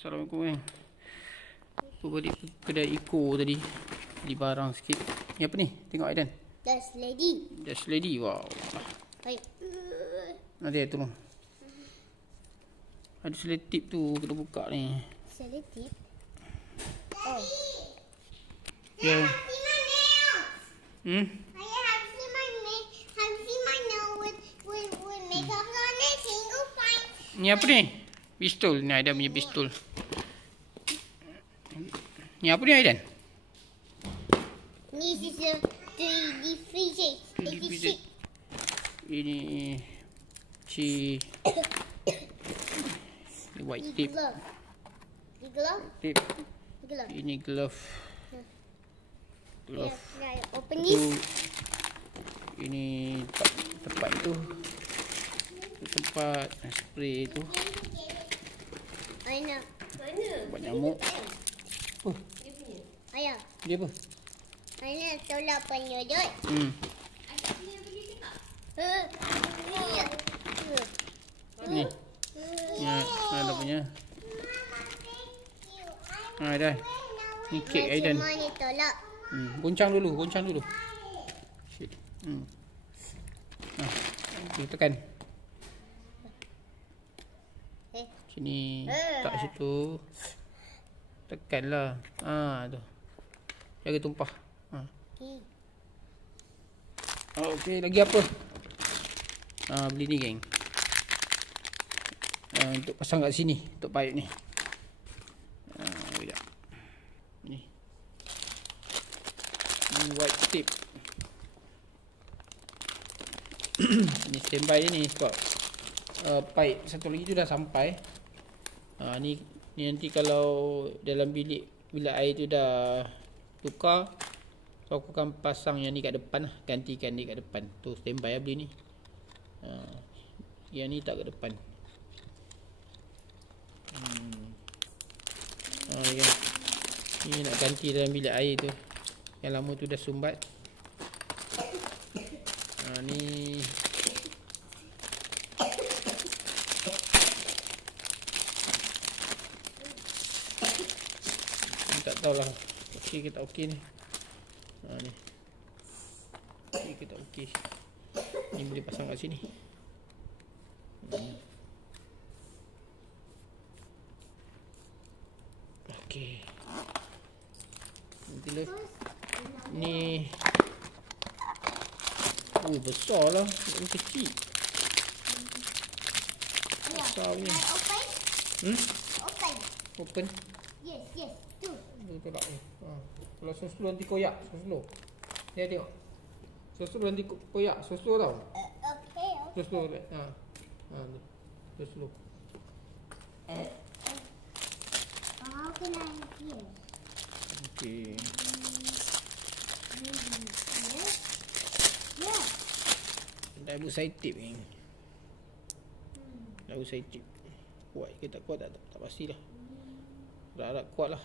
Assalamualaikum. Aku balik kedai Eco tadi. Beli barang sikit. Ni apa ni? Tengok Aidan. Dash lady. Dash lady. Wow. Baik. Ada tolong. Ada selotip tu kena buka ni. Selotip. Oh. Ya. Ni apa ni? Pistol. Ni Aidan punya pistol. Ni apa ni Aidan? This is a 3D physics. Ini Ini white tape. Tape. Ini glove. Glove. Open this. Ini tempat tu. Tempat spray tu. Mana? Buat nyamuk. Oh, Ayah. dia apa? Mana tolak penyedot? Ni. Ya, ada punya. Dah. Ni kek Aidan. Mana tolak? Goncang dulu. Shit. Kita tekan. Sini. Tak situ. Tekanlah. Tu. Jaga tumpah. Okey, lagi apa? Beli ni geng. Untuk pasang kat sini, untuk pipe ni. Sekejap. Ni. Ni white tape. Ni standby je ni sebab pipe satu lagi tu dah sampai. Ni nanti kalau dalam bilik air tu dah tukar, so aku akan pasang yang ni kat depan lah. Gantikan ni kat depan. Tu standby lah beli ni. Yang ni tak kat depan. Ya. Ni nak ganti dalam bilik air tu. Yang lama tu dah sumbat. Ni tak tahulah okey ke tak okey ni. Ni. Okey ke tak okey. Ni boleh pasang kat sini. Okey. Nanti ni. Besar lah. Ini kecil. Besar punya. Open. Yes. Tu. Tolak ni. Kalau slow nanti koyak. Slow. Dia tengok. Slow nanti koyak. Slow tau. Okay. Slow. Slow. How can I hear? Okay. Yeah. Dah usai tip ni. Dah usai tip. Kuat ke tak kuat tak pastilah. Harap kuat lah.